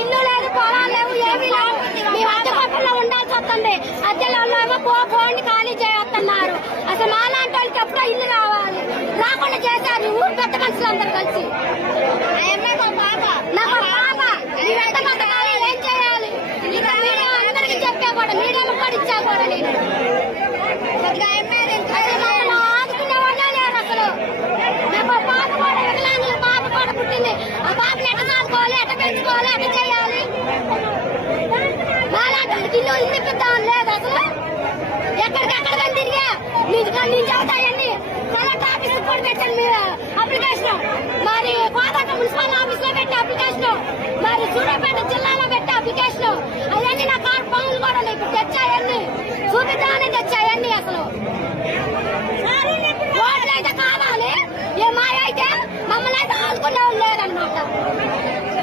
ఇల్లు లేదు, పొలాలు లేవు, ఏమీ లేవు. మేము అద్దెపట్టులో ఉండాల్సి వస్తుంది. అద్దెలలో పోండి ఖాళీ చేస్తున్నారు. అసలు మాలాంటి వాళ్ళకి ఎప్పుడో ఇల్లు రావాలి, రాకుండా చేశారు ఊరు పెద్ద మనుషులందరూ కలిసి. నాకు పాప పెద్ద పథకాలు ఏం చేయాలి? మీడియా అందరికి చెప్పా కూడా, మీడియాలో కూడా ఇచ్చా కూడా నేను అసలు ఆదుకునేవాళ్ళే లేరు. అసలు నాకు పాప కూడా వికలాంగుల పాప కూడా పుట్టింది. ఆ పాపని ఎట్ట సాదుకోవాలి, ఎట్ట పెంచుకోవాలి, ఎట్ట చేయాలి? మాలాంటి ఇల్లు ఇప్పిద్దామని లేదు. అసలు ఎక్కడికెక్కడ తిరిగా నేను చెబుతాయండి. కలెక్టర్ ఆఫీస్ కూడా పెట్టాను మీరు అప్లికేషన్, మరి కోదాట మున్సిపల్ ఆఫీస్ లో పెట్టి అప్లికేషన్, మరి సూర్యాపేట జిల్లాలో పెట్టి అప్లికేషన్. అవన్నీ నా కార్ పనులు కూడా ఇప్పుడు తెచ్చాయండి, చూపిద్దామని తెచ్చాయండి. అసలు ఓట్లు అయితే కావాలి, ఏ మాయ అయితే మమ్మల్ని అయితే ఆదుకునే వాళ్ళు లేరనమాట.